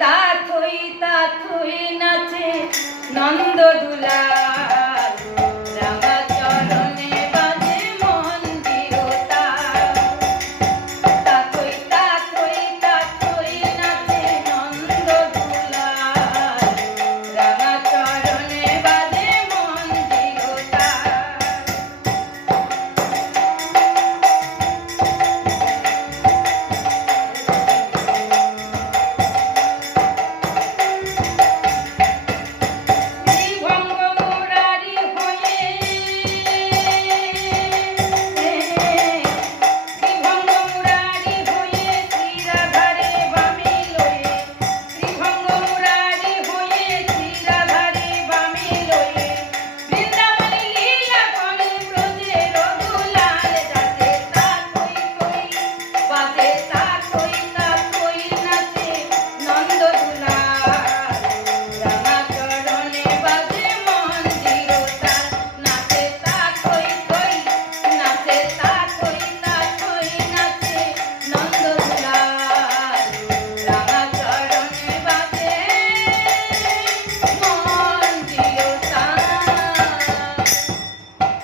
তা থই তা থই নাচে নন্দ দুলা Esta